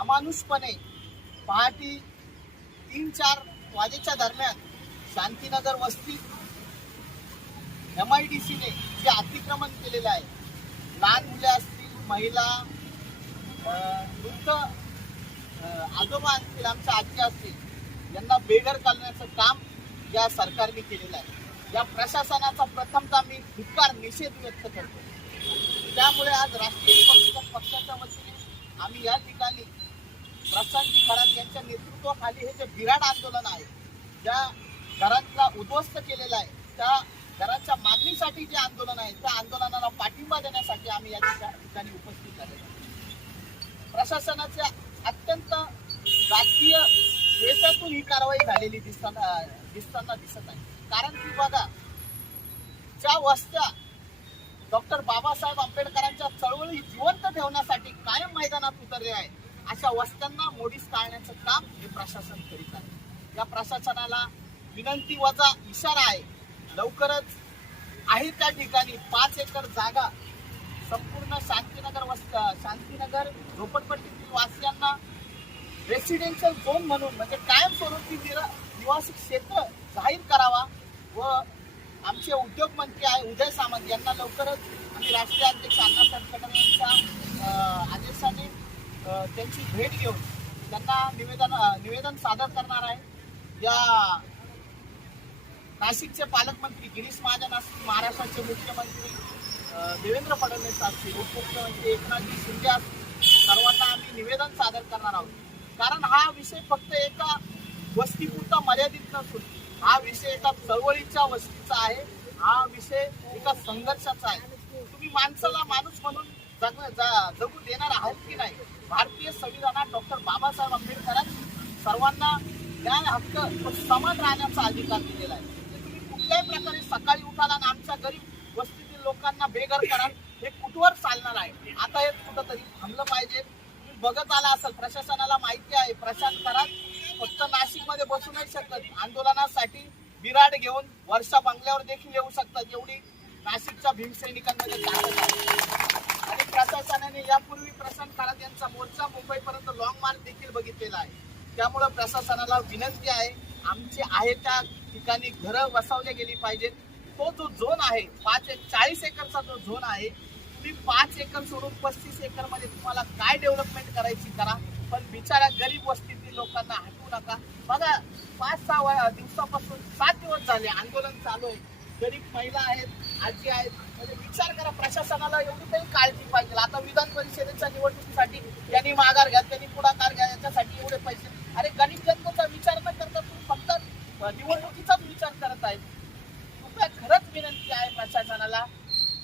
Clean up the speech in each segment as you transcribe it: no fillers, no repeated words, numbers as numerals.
अमानुषपणे पहाटे 3-4 वाजेच्या दरम्यान शांतीनगर वस्ती MIDC ने जे अतिक्रमण केलेलं आहे, लहान मुले असतील, महिला, वृद्ध आजोबा असतील, आमच्या आजी असतील, यांना बेघर करण्याचं काम या सरकारने केलेलं आहे. या प्रशासनाचा प्रथमतः मी धिक्कार निषेध व्यक्त करतो. त्यामुळे आज राष्ट्रीय रिपब्लिकन पक्षाच्या वतीने आम्ही या ठिकाणी प्रशांती खरात यांच्या नेतृत्वाखाली हे जे विराट आंदोलन आहे, ज्या घरांचा उद्ध्वस्त केलेला आहे, त्या घरांच्या मागणीसाठी जे आंदोलन आहे, त्या आंदोलनाला पाठिंबा देण्यासाठी आम्ही या ठिकाणी उपस्थित झालेलो आहोत. प्रशासनाच्या अत्यंत राजकीय द्वेषातून ही कारवाई झालेली दिसताना दिसत आहे. कारण की बघा, ज्या वस्त्या डॉक्टर बाबासाहेब आंबेडकरांच्या चळवळी जिवंत ठेवण्यासाठी कायम मैदानात उतरले आहे, अशा वस्त्यांना मोडीस काढण्याचं काम हे प्रशासन करीत आहे. या प्रशासनाला विनंती वजा इशारा आहे, लवकरच आहे त्या ठिकाणी 5 एकर जागा संपूर्ण शांतीनगर झोपडपट्टीतील वासियांना रेसिडेन्शियल झोन म्हणून, म्हणजे कायमस्वरूपी निवासी क्षेत्र जाहीर करावा व आमचे उद्योग मंत्री आहे उदय सामंत यांना लवकरच आम्ही राष्ट्रीय अध्यक्ष अण्णासाहेब पटेल यांच्या आदेशाने त्यांची भेट घेऊन त्यांना निवेदन सादर करणार आहे. या नाशिकचे पालकमंत्री गिरीश महाजन असतील, महाराष्ट्राचे मुख्यमंत्री देवेंद्र फडणवीस असतील, उपमुख्यमंत्री एकनाथजी शिंदे असतील, सर्वांना आम्ही निवेदन सादर करणार आहोत. कारण हा विषय फक्त एका वस्तीपुरता मर्यादित नसून हा विषय एका चळवळीच्या वस्तीचा आहे. हा विषय एका संघर्षाचा आहे. तुम्ही माणसाला माणूस म्हणून जगू देणार आहात की नाही? भारतीय संविधानात डॉक्टर बाबासाहेब आंबेडकरांनी सर्वांना न्याय, हक्क व समान राहण्याचा अधिकार दिलेला आहे. तुम्ही कुठल्याही प्रकारे सकाळी उठाल आणि आमच्या गरीब वस्तीतील लोकांना बेघर कराल, हे कुठवर चालणार आहे? आता हे कुठंतरी थांबलं पाहिजे. तुम्ही बघत आला असाल, प्रशासनाला माहिती आहे प्रशांत खरात फक्त नाशिकमध्ये बसू नाही शकत, आंदोलनासाठी विराट घेऊन वर्षा बंगल्यावर देखील येऊ शकतात, एवढी नाशिकच्या भीमसैनिकांमध्ये ताकद आहे. आणि प्रशासनाने यापूर्वी प्रशांत खरात यांचा मोर्चा मुंबईपर्यंत लॉंग मार्च देखील बघितलेला आहे. त्यामुळे प्रशासनाला विनंती आहे, आमचे आहे त्या ठिकाणी घरं बसवली गेली पाहिजेत. तो जो झोन आहे 40 एकरचा जो झोन आहे, तुम्ही 5 एकर सोडून 35 एकर मध्ये तुम्हाला काय डेव्हलपमेंट करायची करा, पण बिचारा गरीब वस्तीतील लोकांना हटवू नका. बघा, 5-6 दिवसापासून 7 दिवस झाले आंदोलन चालू आहे. गरीब महिला आहेत, आजी आहेत, म्हणजे विचार करा, प्रशासनाला एवढी काही काळजी पाहिजे. आता विधान परिषदेच्या निवडणुकीसाठी यांनी माघार घ्या, त्यांनी पुढाकार घ्या, याच्यासाठी एवढे पैसे. अरे गरीब जनतेचा विचार न करता तुम्ही फक्त निवडणुकीचाच विचार करत आहेत. कृपया खरंच विनंती आहे प्रशासनाला,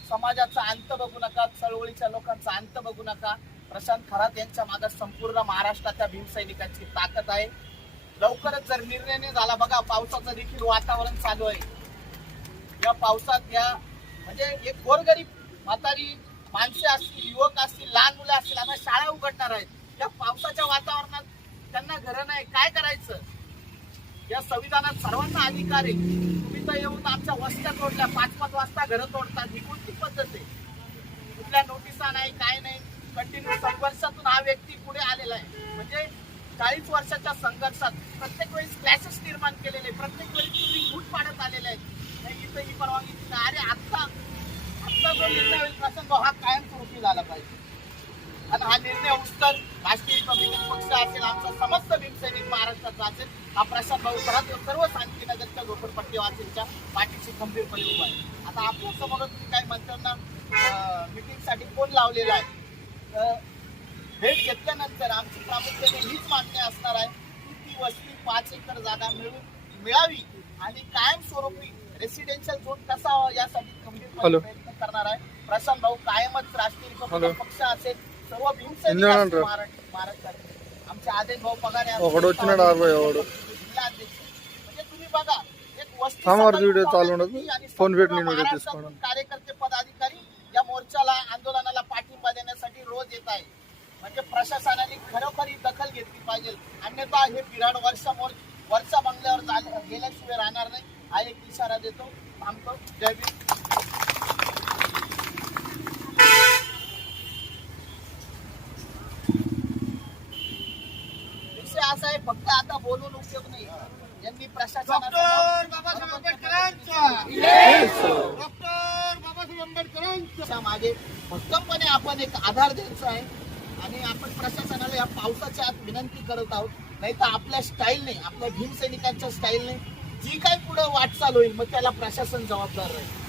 समाजाचा अंत बघू नका, चळवळीच्या लोकांचा अंत बघू नका. प्रशांत खरात यांच्या मागे संपूर्ण महाराष्ट्राच्या भीमसैनिकांची ताकद आहे. लवकरच जर निर्णय नाही झाला, बघा पावसाचं देखील वातावरण चालू आहे, या पावसात म्हणजे एक गोरगरीब म्हातारी माणसे असतील, युवक असतील, लहान मुलं असतील, आता शाळा उघडणार आहेत. या पावसाच्या वातावरणात त्यांना घरं नाही, काय करायचं? या संविधानात सर्वांना अधिकार आहे. तुम्ही तर येऊन आमच्या वस्त्या तोडल्या, 5-5 वाजता घरं तोडतात, ही कोणती पद्धत आहे? कुठल्या नोटिसा नाही, काय नाही, कंटिन्यू संघर्षातून हा व्यक्ती पुढे आलेला आहे. म्हणजे 40 वर्षाच्या संघर्षात प्रत्येक वेळेस क्लॅशेस निर्माण केलेले, प्रत्येक वेळेस तुम्ही फूट पाडत आलेले आहेत. इथं ही परवानगी दिली. अरे आत्ता जो निर्णय होईल प्रसंग हा कायमस्वरूपी झाला पाहिजे. आणि हा निर्णय उत्तर राष्ट्रीय रिपब्लिकन पक्ष असेल, आमचा समस्त भीमसैनिक महाराष्ट्राचा असेल, हा प्रशांत भाऊ खरात सर्व शांतीनगरच्या झोपडपट्टी वासींच्या पाठीशी खंबीरपणे उभा आहे. आता आपल्या समोर तुम्ही काही मंत्र्यांना मिटिंगसाठी फोन लावलेला आहे. भेट घेतल्यानंतर आमची प्रामुख्याने हीच मागणी असणार आहे की ती वस्ती 5 एकर जागा मिळावी आणि कायमस्वरूपी रेसिडेन्शियल झोन कसा यासाठी खंबीरपणे प्रयत्न करणार आहे. प्रशांत भाऊ कायमच राष्ट्रीय रिपब्लिकन पक्ष असेल, सर्व भीमसैनिक महाराष्ट्रात आमचे आदेश भाऊ पगार जिल्हाध्यक्ष. म्हणजे तुम्ही बघा, एक वस्ती कार्यकर्ते पदाधिकारी या मोर्चाला आंदोलनाला पाठिंबा देण्यासाठी रोज येत आहे. म्हणजे प्रशासनाने खरोखरी दखल घेतली पाहिजे, अन्यथा हे विराट वर्षा बंगल्यावर गेल्याशिवाय राहणार नाही. हा एक इशारा देतो. थांबतो. जय भीम. कसं आहे, फक्त आता बोलून उपयोग नाही. यांनी प्रशासनासमोर डॉक्टर बाबासाहेब आंबेडकरांच्या मागे भक्कमपणे आपण एक आधार द्यायचा आहे. आणि आपण प्रशासनाला या पावसाच्या आत विनंती करत आहोत, नाही तर आपल्या स्टाईलने, आपल्या भीमसैनिकांच्या स्टाईलने जी काही पुढे वाटचाल होईल मग त्याला प्रशासन जबाबदार राहील.